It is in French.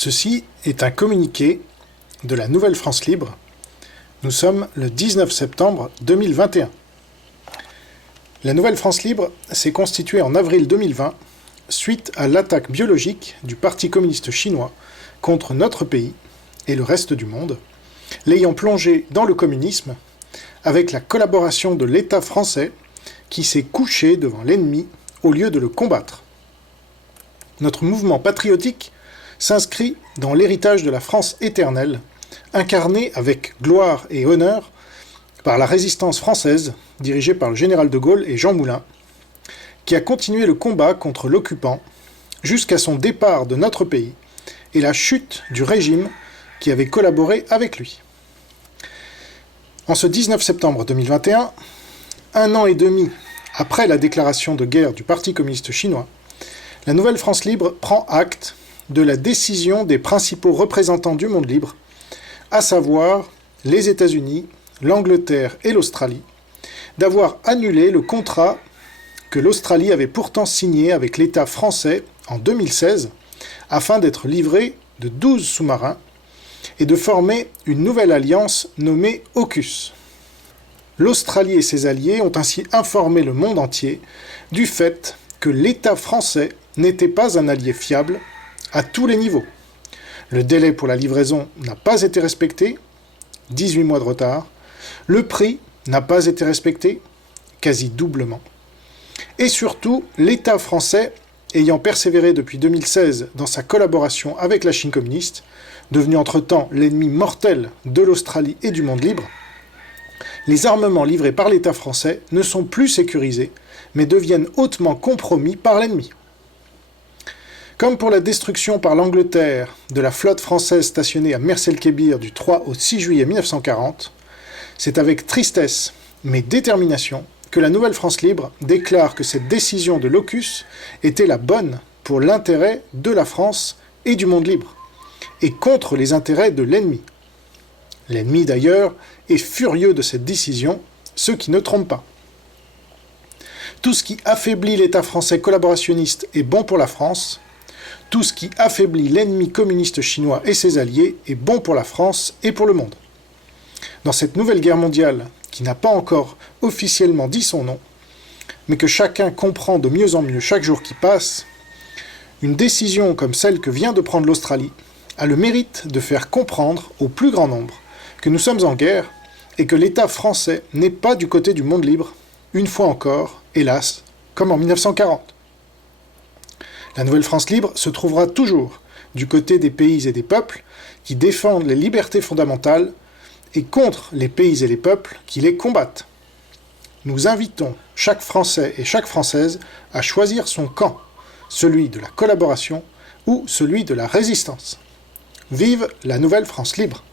Ceci est un communiqué de la Nouvelle France Libre. Nous sommes le 19 septembre 2021. La Nouvelle France Libre s'est constituée en avril 2020 suite à l'attaque biologique du Parti communiste chinois contre notre pays et le reste du monde, l'ayant plongé dans le communisme avec la collaboration de l'État français qui s'est couché devant l'ennemi au lieu de le combattre. Notre mouvement patriotique s'inscrit dans l'héritage de la France éternelle, incarné avec gloire et honneur par la résistance française, dirigée par le général de Gaulle et Jean Moulin, qui a continué le combat contre l'occupant jusqu'à son départ de notre pays et la chute du régime qui avait collaboré avec lui. En ce 19 septembre 2021, un an et demi après la déclaration de guerre du Parti communiste chinois, la Nouvelle France Libre prend acte de la décision des principaux représentants du monde libre, à savoir les États-Unis, l'Angleterre et l'Australie, d'avoir annulé le contrat que l'Australie avait pourtant signé avec l'État français en 2016 afin d'être livré de 12 sous-marins et de former une nouvelle alliance nommée AUKUS. L'Australie et ses alliés ont ainsi informé le monde entier du fait que l'État français n'était pas un allié fiable à tous les niveaux. Le délai pour la livraison n'a pas été respecté, 18 mois de retard. Le prix n'a pas été respecté, quasi doublement. Et surtout, l'État français, ayant persévéré depuis 2016 dans sa collaboration avec la Chine communiste, devenue entre-temps l'ennemi mortel de l'Australie et du monde libre, les armements livrés par l'État français ne sont plus sécurisés, mais deviennent hautement compromis par l'ennemi. Comme pour la destruction par l'Angleterre de la flotte française stationnée à Mers-el-Kébir du 3 au 6 juillet 1940, c'est avec tristesse mais détermination que la Nouvelle France Libre déclare que cette décision de l'AUKUS était la bonne pour l'intérêt de la France et du monde libre, et contre les intérêts de l'ennemi. L'ennemi, d'ailleurs, est furieux de cette décision, ce qui ne trompe pas. Tout ce qui affaiblit l'État français collaborationniste est bon pour la France. Tout ce qui affaiblit l'ennemi communiste chinois et ses alliés est bon pour la France et pour le monde. Dans cette nouvelle guerre mondiale, qui n'a pas encore officiellement dit son nom, mais que chacun comprend de mieux en mieux chaque jour qui passe, une décision comme celle que vient de prendre l'Australie a le mérite de faire comprendre au plus grand nombre que nous sommes en guerre et que l'État français n'est pas du côté du monde libre, une fois encore, hélas, comme en 1940. La Nouvelle France Libre se trouvera toujours du côté des pays et des peuples qui défendent les libertés fondamentales et contre les pays et les peuples qui les combattent. Nous invitons chaque Français et chaque Française à choisir son camp, celui de la collaboration ou celui de la résistance. Vive la Nouvelle France Libre!